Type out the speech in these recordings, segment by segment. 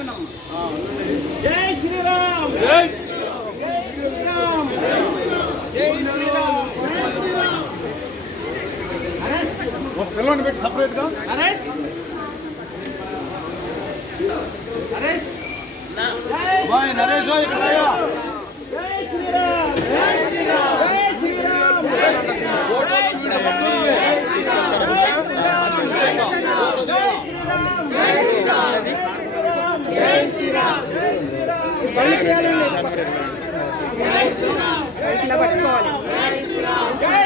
పెట్టినాం జై శ్రీరామ్! జై జై శ్రీరామ్! జై శ్రీరామ్ ఒక పిల్లని పెట్టి సపరేట్గా? నరేష్ నరేష్ బాయ్ నరేష్ బాయ్ రాయ్యా. జై శ్రీరామ్! జై శ్రీరామ్ జై శ్రీరామ్ జై శ్రీరామ్ జై శ్రీరామ్ జై శ్రీరామ్ జై శ్రీరామ్ జై శ్రీరామ్ ఇట్లా పట్టుకోవాలి జై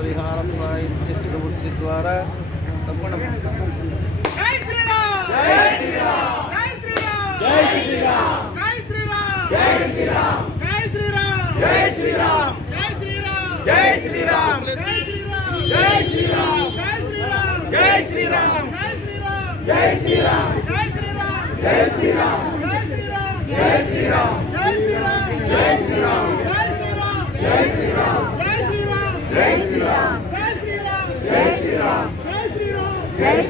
జై శ్రీరామ్ ద్వారా సంపూర్ణ జై శ్రీరామ్ జై శ్రీరామ్ జై శ్రీరామ్ జై శ్రీరామ్ జై శ్రీరామ్ జై శ్రీరామ్ జై శ్రీరామ్ జై శ్రీరామ్ జై శ్రీరామ్ జై శ్రీరామ్ జై శ్రీరామ్ జై జై శ్రీరామ్ శ్రీరామ్ జై శ్రీరామ్ జై శ్రీరామ్ జై శ్రీరామ్ జై శ్రీరామ్ జై శ్రీరామ్ జై శ్రీరామ్ జై శ్రీరామ్ జై జై శ్రీరామ్ శ్రీరామ్ జై జై శ్రీరామ్ శ్రీరామ్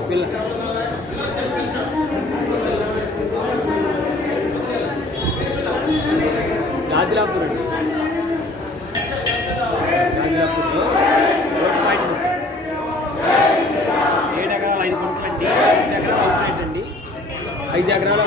పిల్ల. గాజిలాపూర్ అండి. గాజిలాపూర్లో రోడ్ పాయింట్ ముప్పై. ఏడు ఎకరాల ఐదు గుంటలు అండి ఐదు ఎకరాల అవుట్లెట్ అండి ఐదు ఎకరాల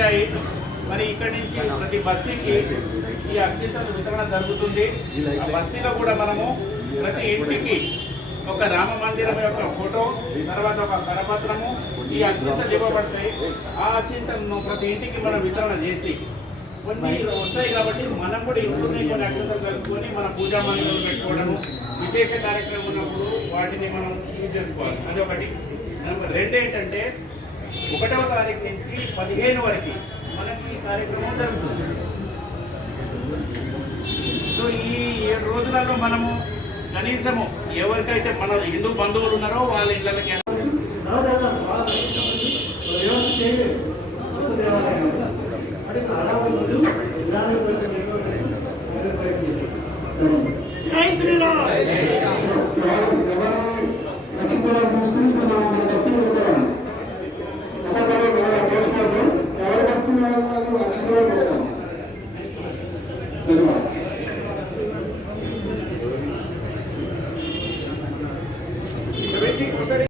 వచ్చాయి. మరి ఇక్కడి నుంచి ప్రతి బస్తీకి ఈ అక్షింతలు వితరణ జరుగుతుంది. ఆ బస్తీలో కూడా మనము ప్రతి ఇంటికి ఒక రామ మందిరం యొక్క ఫోటో తర్వాత ఒక కరపత్రము ఈ అక్షింతలు ఇవ్వబడతాయి. ఆ అక్షింతలను ప్రతి ఇంటికి మనం వితరణ చేసి కొన్ని వస్తాయి కాబట్టి మనం కూడా ఇంట్లోనే కొన్ని అక్షంతలు కలుపుకొని మన పూజా మందిరం పెట్టుకోవడము విశేష కార్యక్రమం ఉన్నప్పుడు వాటిని మనం యూజ్ చేసుకోవాలి. అదొకటి. ఒకటి నెంబర్ రెండు ఏంటంటే ఒకటవ తారీఖు నుంచి పదిహేను వరకు మనకి ఈ కార్యక్రమం జరుగుతుంది. సో ఈ ఏడు రోజులలో మనము కనీసము ఎవరికైతే మన హిందూ బంధువులు ఉన్నారో వాళ్ళ ఇళ్ళకి